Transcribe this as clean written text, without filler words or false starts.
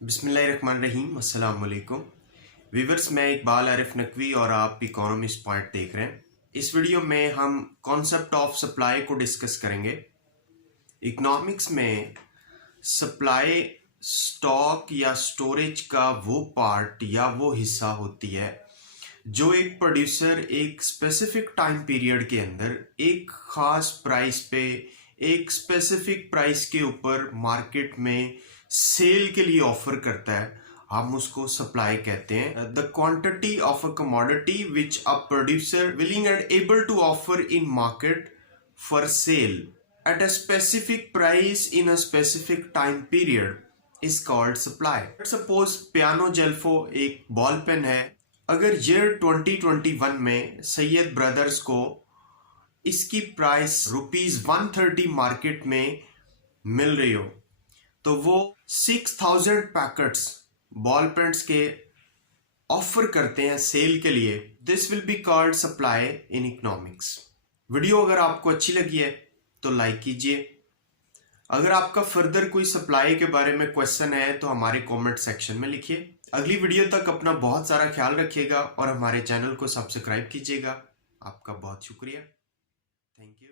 बिस्मिल्लाहिर्रहमानिर्रहीम अस्सलाम वालेकुम व्यूअर्स। मैं इकबाल आरिफ नकवी और आप इकोनॉमिस्ट पॉइंट देख रहे हैं। इस वीडियो में हम कॉन्सेप्ट ऑफ सप्लाई को डिस्कस करेंगे। इकोनॉमिक्स में सप्लाई स्टॉक या स्टोरेज का वो पार्ट या वो हिस्सा होती है जो एक प्रोड्यूसर एक स्पेसिफिक टाइम पीरियड के अंदर एक खास प्राइस पे एक स्पेसिफिक प्राइस के ऊपर मार्केट में सेल के लिए ऑफर करता है। हम उसको सप्लाई कहते हैं। The quantity of a commodity which a producer willing and able to offer in market for sale at a specific price in a specific time period is called supply. Let's suppose piano जेल्फो एक ball pen है। अगर year 2021 में Syed brothers को इसकी price ₹130 market में मिल रही हो तो वो 6000 पैकेट्स बॉल पेन्स के ऑफर करते हैं सेल के लिए। This will be called supply in economics. Video अगर आपको अच्छी लगी है तो लाइक कीजिए। अगर आपका फर्दर कोई सप्लाई के बारे में क्वेश्चन है तो हमारे कमेंट सेक्शन में लिखिए। अगली वीडियो तक अपना बहुत सारा ख्याल रखिएगा और हमारे चैनल को सब्सक्राइब कीजिएगा। आपका बहुत शुक्रिया। Thank you.